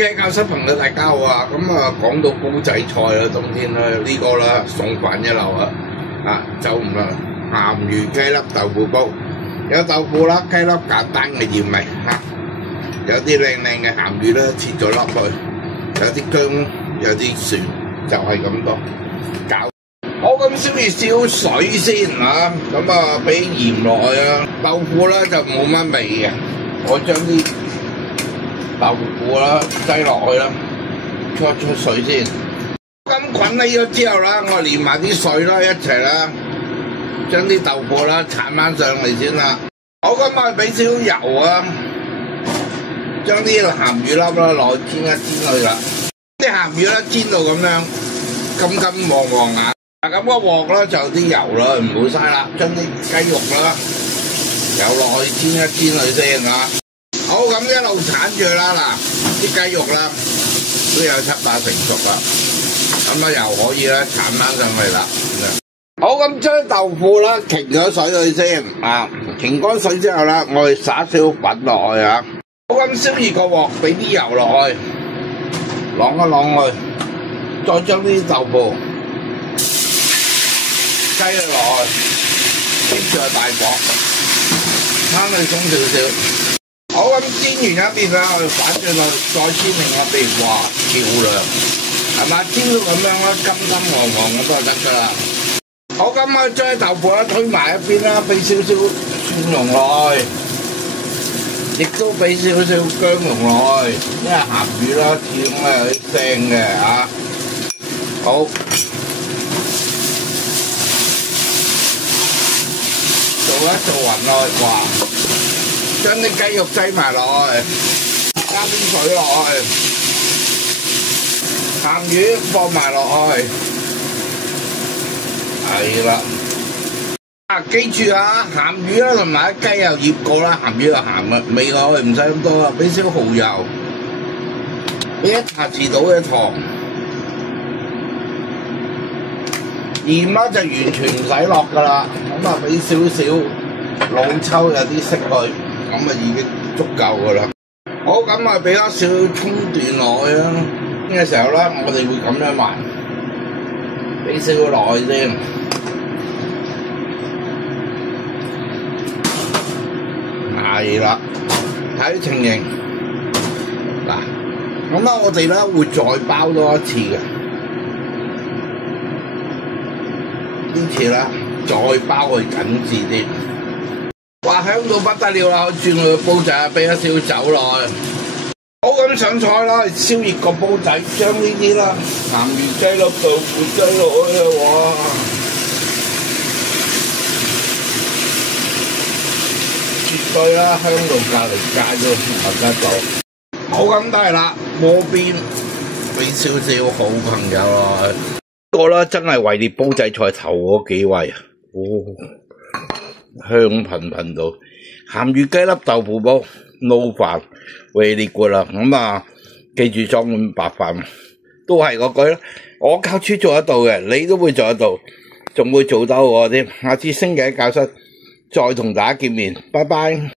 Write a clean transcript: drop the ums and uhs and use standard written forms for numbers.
嘅教室朋友大家好啊！咁啊講到煲仔菜啦，冬天啦呢個啦餸飯一流啊！就唔啦鹹魚雞粒豆腐煲，有豆腐啦、雞粒簡單嘅鹽味嚇，有啲靚嘅鹹魚啦切咗粒去，有啲薑，有啲蒜，就係咁多。好咁燒熱燒水先嚇，咁啊俾鹽落去啊，豆腐咧就冇乜味嘅，我將啲豆腐啦擠落去啦，出水先。咁滾起咗之後啦，我連埋啲水啦一齊啦，將啲豆腐啦鏟翻上嚟先啦。好咁啊，俾少油啊，將啲鹹魚粒啦落去煎一煎佢啦。啲鹹魚啦煎到咁樣金黃眼。咁個鑊啦就啲油啦，唔好嘥啦，將啲雞肉啦又落去煎一煎佢先啊。好，咁一路鏟住啦，嗱啲雞肉啦都有7-8成熟啦，咁啊又可以啦鏟翻上去啦。好，咁將豆腐啦擎咗水去先啊，擎乾水之後啦，我哋撒少粉落去啊。好，咁燒熱個鑊，俾啲油落去，啷一啷去，再將啲豆腐雞落去，跟住係大火，攤佢鬆少少。好，咁煎完一邊啦，我哋反轉去再煎另一邊，哇，漂亮，係嘛？煎到咁樣啦，金黃咁就得噶啦。好，咁啊將啲豆腐啦推埋一邊啦，俾少少蒜蓉落去，亦都俾少少薑蓉落去，因為鹹魚啦始終咧有啲腥嘅嚇。好。做勻落去，哇！將啲雞肉擠埋落去，加啲水落去，鹹魚放埋落去，係啦。啊，記住啊，鹹魚啦同埋啲雞又醃過啦，鹹魚又鹹啊，味落去唔使咁多啊，俾少蠔油，俾一茶匙到嘅糖。鹽啦就完全唔使落噶啦，咁啊俾少少老抽有啲色去，咁啊已經足夠噶啦。好，咁啊俾多少葱段落去啦。呢個時候咧，我哋會咁樣埋，俾少少落去先。係啦，睇啲情形。嗱，咁啊我哋咧會再包多一次嘅。呢次啦，再包佢緊緻啲，哇香到不得了啦！轉去煲仔，俾一少酒落去。好，咁上菜啦，燒熱個煲仔，將呢啲啦鹹魚雞粒豆腐擠落去啦，哇！絕對啦，香到隔離街都聞得到。好，咁都係啦，鍋邊俾少少好朋友落去。個啦，真係位列煲仔菜頭嗰幾位啊！香噴到，鹹魚雞粒豆腐煲撈飯位列過啦。咁啊，記住裝碗白飯，都係嗰句啦。我教書做得到嘅，你都會做得到，仲會做得我添。下次星期一教室再同大家見面，拜拜。